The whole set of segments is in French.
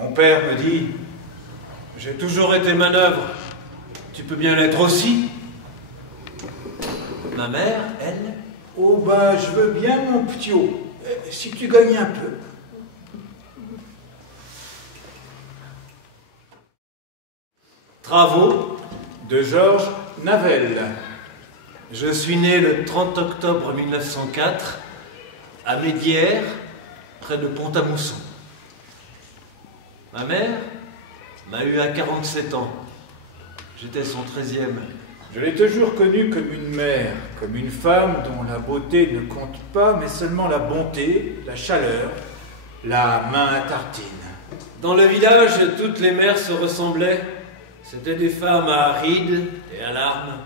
Mon père me dit, j'ai toujours été manœuvre, tu peux bien l'être aussi. Ma mère, elle... Oh bah, je veux bien, mon ptio, si tu gagnes un peu. Travaux De Georges Navel. Je suis né le 30 octobre 1904 à Médières, près de Pont-à-Mousson. Ma mère m'a eu à 47 ans. J'étais son 13e. Je l'ai toujours connue comme une mère, comme une femme dont la beauté ne compte pas, mais seulement la bonté, la chaleur, la main à tartine. Dans le village, toutes les mères se ressemblaient. C'étaient des femmes à rides et à larmes.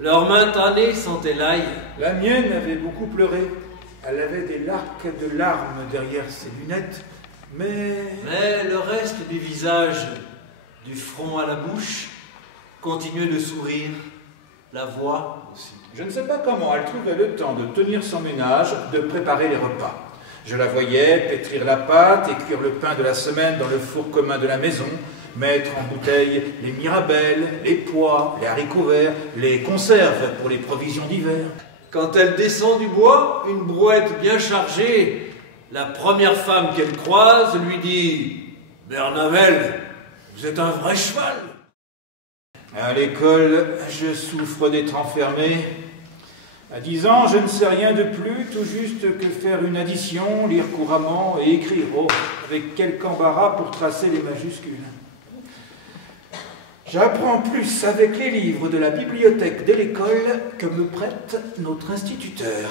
Leurs mains tannées sentaient l'ail. La mienne avait beaucoup pleuré. Elle avait des lacs de larmes derrière ses lunettes, Mais le reste du visage, du front à la bouche, continuait de sourire, la voix aussi. Je ne sais pas comment elle trouvait le temps de tenir son ménage, de préparer les repas. Je la voyais pétrir la pâte et cuire le pain de la semaine dans le four commun de la maison, mettre en bouteille les mirabelles, les pois, les haricots verts, les conserves pour les provisions d'hiver. Quand elle descend du bois, une brouette bien chargée, la première femme qu'elle croise lui dit « Bernavel, vous êtes un vrai cheval !» À l'école, je souffre d'être enfermé. À 10 ans, je ne sais rien de plus, tout juste que faire une addition, lire couramment et écrire, avec quelque embarras pour tracer les majuscules. J'apprends plus avec les livres de la bibliothèque de l'école que me prête notre instituteur.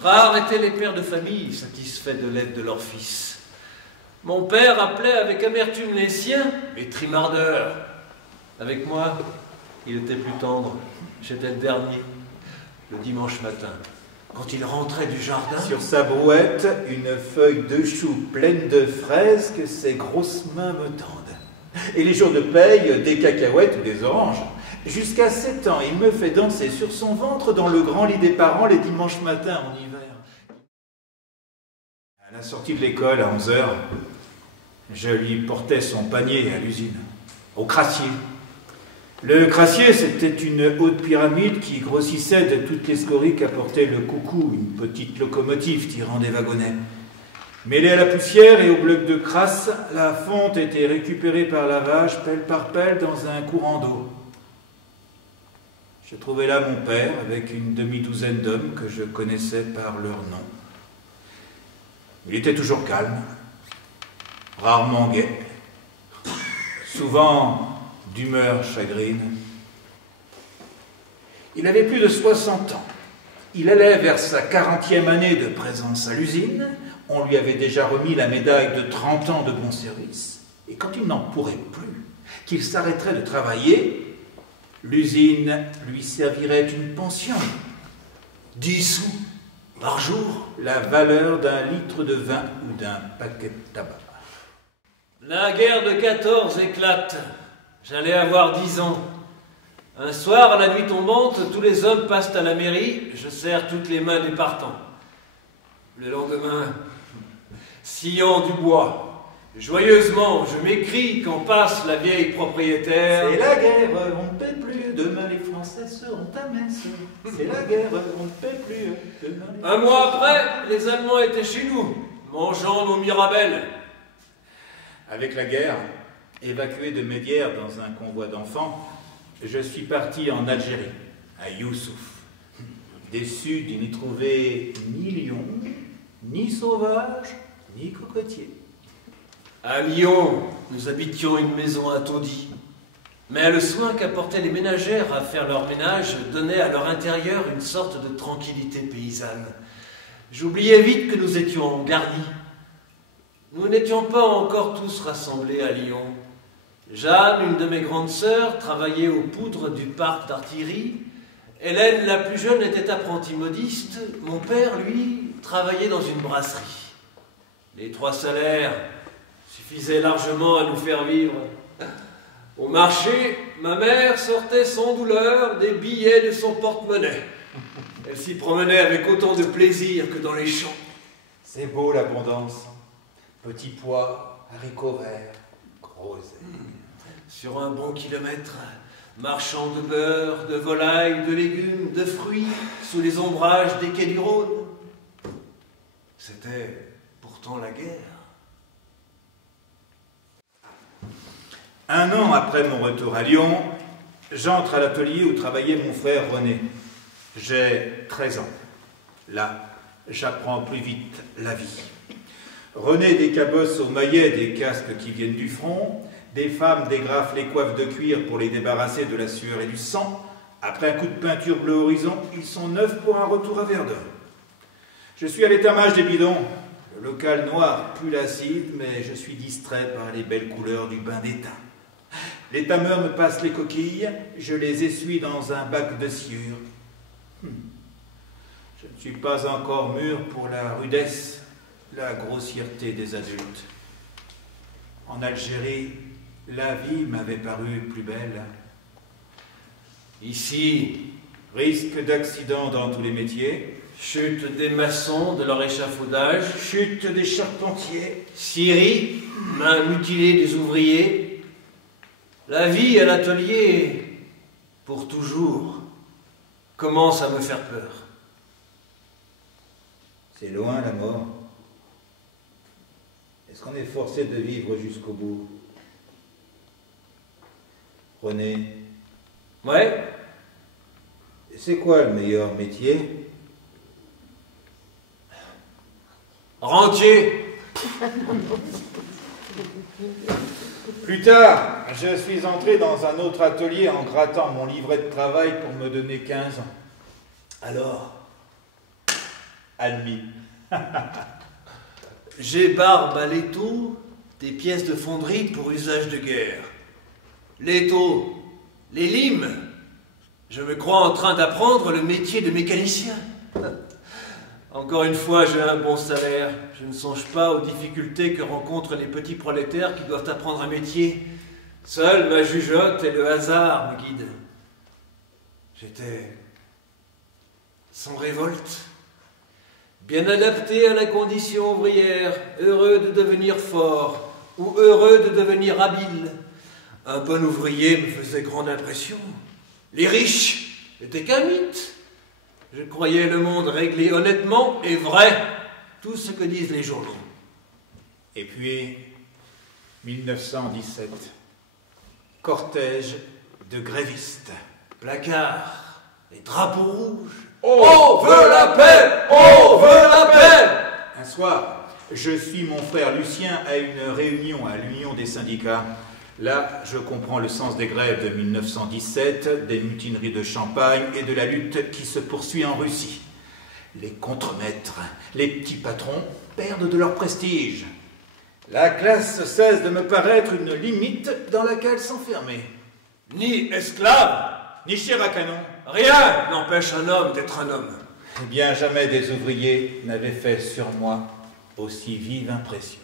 Rares étaient les pères de famille satisfaits de l'aide de leur fils. Mon père appelait avec amertume les siens les trimardeurs. Avec moi, il était plus tendre. J'étais le dernier, le dimanche matin. Quand il rentrait du jardin... Sur sa brouette, une feuille de chou pleine de fraises que ses grosses mains me tendent. Et les jours de paye, des cacahuètes ou des oranges. Jusqu'à 7 ans, il me fait danser sur son ventre dans le grand lit des parents les dimanches matins en hiver. À la sortie de l'école, à 11 h, je lui portais son panier à l'usine, au crassier. Le crassier, c'était une haute pyramide qui grossissait de toutes les scories qu'apportait le coucou, une petite locomotive tirant des wagonnets. Mêlée à la poussière et au bloc de crasse, la fonte était récupérée par lavage, pelle par pelle, dans un courant d'eau. Je trouvais là mon père, avec une demi-douzaine d'hommes que je connaissais par leur nom. Il était toujours calme, rarement gai, souvent d'humeur chagrine. Il avait plus de 60 ans. Il allait vers sa 40e année de présence à l'usine. On lui avait déjà remis la médaille de 30 ans de bon service. Et quand il n'en pourrait plus, qu'il s'arrêterait de travailler, l'usine lui servirait une pension. 10 sous par jour, la valeur d'un litre de vin ou d'un paquet de tabac. La guerre de 14 éclate. J'allais avoir 10 ans. Un soir, à la nuit tombante, tous les hommes passent à la mairie. Je serre toutes les mains des partants. Le lendemain, sciant du bois, joyeusement, je m'écrie quand passe la vieille propriétaire. C'est la guerre, on ne paie plus, demain les Français seront à messe. C'est la guerre, on ne paie plus, demain les... Un mois après, les Allemands étaient chez nous, mangeant nos mirabelles. Avec la guerre, évacué de Médières dans un convoi d'enfants, je suis parti en Algérie, à Youssouf. Déçu de n'y trouver ni lion, ni sauvage, ni cocotier. À Lyon, nous habitions une maison à taudis. Mais le soin qu'apportaient les ménagères à faire leur ménage donnait à leur intérieur une sorte de tranquillité paysanne. J'oubliais vite que nous étions garnis. Nous n'étions pas encore tous rassemblés à Lyon. Jeanne, une de mes grandes sœurs, travaillait aux poudres du parc d'artillerie. Hélène, la plus jeune, était apprentie modiste. Mon père, lui, travaillait dans une brasserie. Les 3 salaires suffisaient largement à nous faire vivre. Au marché, ma mère sortait sans douleur des billets de son porte-monnaie. Elle s'y promenait avec autant de plaisir que dans les champs. C'est beau l'abondance. Petits pois, haricots verts, groseilles. Sur un bon kilomètre, marchand de beurre, de volailles, de légumes, de fruits, sous les ombrages des quais du Rhône. C'était pourtant la guerre. Un an après mon retour à Lyon, j'entre à l'atelier où travaillait mon frère René. J'ai 13 ans. Là, j'apprends plus vite la vie. René décabosse au maillet des casques qui viennent du front, des femmes dégrafent les coiffes de cuir pour les débarrasser de la sueur et du sang. Après un coup de peinture bleu horizon, ils sont neufs pour un retour à Verdun. Je suis à l'étamage des bidons. Le local noir pue l'acide, mais je suis distrait par les belles couleurs du bain d'étain. Les tameurs me passent les coquilles, je les essuie dans un bac de sciure. Je ne suis pas encore mûr pour la rudesse, la grossièreté des adultes. En Algérie, la vie m'avait paru plus belle. Ici, Risque d'accident dans tous les métiers, chute des maçons de leur échafaudage, chute des charpentiers, scierie, mains mutilées des ouvriers. La vie à l'atelier, pour toujours, commence à me faire peur. c'est loin la mort. Est-ce qu'on est forcé de vivre jusqu'au bout? René, Ouais, c'est quoi le meilleur métier? rentier. Plus tard, je suis entré dans un autre atelier en grattant mon livret de travail pour me donner 15 ans. Alors, admis. J'ai barbe à l'étau, des pièces de fonderie pour usage de guerre. L'étau, les limes. Je me crois en train d'apprendre le métier de mécanicien. Encore une fois, j'ai un bon salaire. Je ne songe pas aux difficultés que rencontrent les petits prolétaires qui doivent apprendre un métier. Seule ma jugeote et le hasard me guident. J'étais sans révolte, bien adapté à la condition ouvrière, heureux de devenir fort ou heureux de devenir habile. Un bon ouvrier me faisait grande impression. Les riches n'étaient qu'un mythe. Je croyais le monde réglé honnêtement et vrai, tout ce que disent les journaux. Et puis, 1917, cortège de grévistes. Placards, les drapeaux rouges. On veut la paix! On veut la paix! Un soir, je suis mon frère Lucien à une réunion à l'Union des syndicats. Là, je comprends le sens des grèves de 1917, des mutineries de Champagne et de la lutte qui se poursuit en Russie. Les contremaîtres, les petits patrons perdent de leur prestige. La classe cesse de me paraître une limite dans laquelle s'enfermer. Ni esclave, Ni chair à canon. rien n'empêche un homme d'être un homme. Eh bien, jamais des ouvriers n'avaient fait sur moi aussi vive impression.